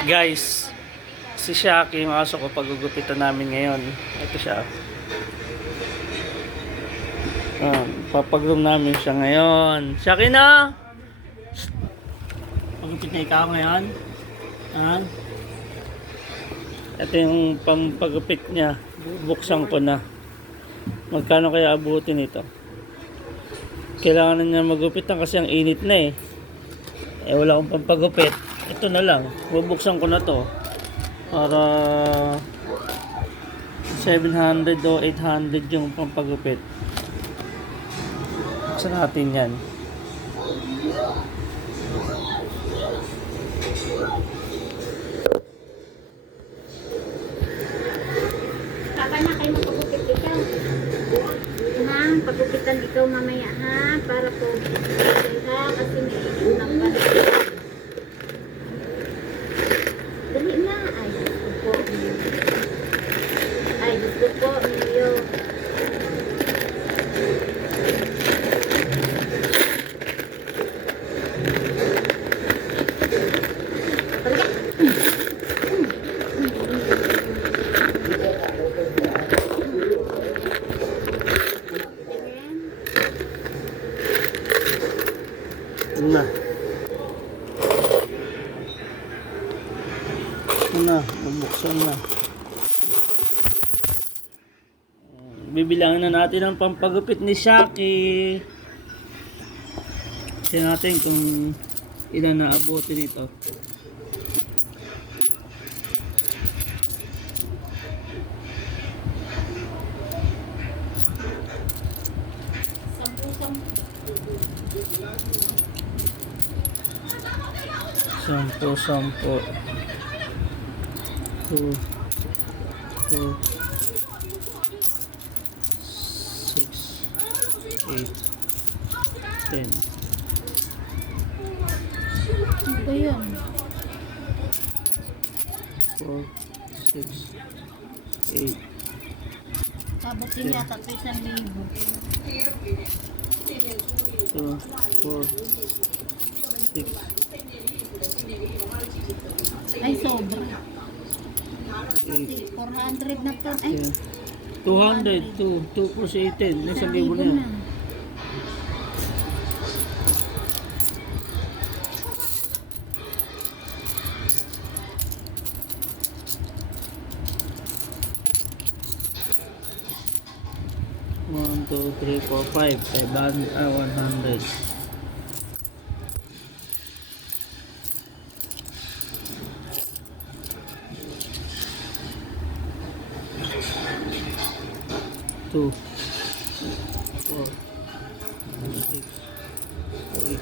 Guys, si Shaki, yung aso ko, pagugupitan namin ngayon. Ito siya. Papag-groom namin siya ngayon. Shaki na! Pagupit na ikaw ngayon. Ito yung pampagupit niya. Buksan ko na. Magkano kaya abutin ito? Kailangan na niya magupitan kasi ang init na eh. Wala akong pampagupit. Ito na lang. Bubuksan ko na to. Para 700 o 800 yung pampagupit. Buksan natin yan. Papa na kayo magpagupit ikaw. Ma'am, pagupitan ikaw mamaya ha. Para po ha, kasi may ito ng pansin. Dali na. Ay, gusto po. Ay, gusto po, Mio. Na. Bubuksan na. Bibilangin na natin ang pampagupit ni Shaki. Tingnan natin kung ilan na abutin ito. Sampo. 2, 4, 6, 8, 10. Ano ba yun? 4, 6, 8. Kabutin yata ito 1,000. 2, 4, 6, Ay, sobra. 8, 400 na to. Ay, 200, 2 plus 18, nasa libo na yan. 1, 2, 3, 4, 5, 100. 2, 4, 6, 8,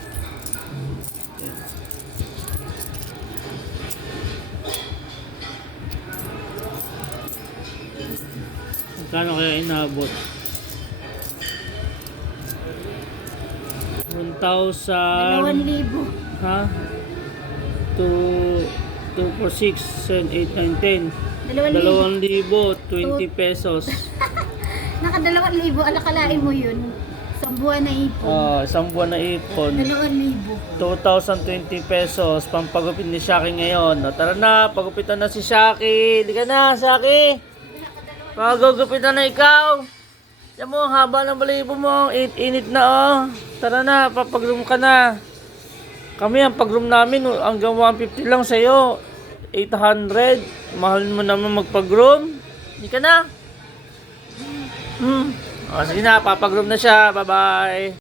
10. Magkano kaya inabot? 1,000. 2,000. Ha? 2 for 6, 7, 8, 9, 10. 2,000, 20 pesos. Naka 2,000. Alakalain mo yun. Isang buwan na ipon. Isang buwan na ipon. 2,000. 2,020 pesos. Pampagupit ni Shaki ngayon. Tara na, pagupitan na si Shaki. Liga na, Shaki. Pagugupitan na ikaw. Yan mo, haba ng balibo mo. Init na Tara na, papag-room ka na. Kami, ang pag-room namin, hanggang 150 lang sa'yo. 800. Mahal mo naman magpag-room. Hindi ka na. Sige na, papag-room na siya. Bye-bye.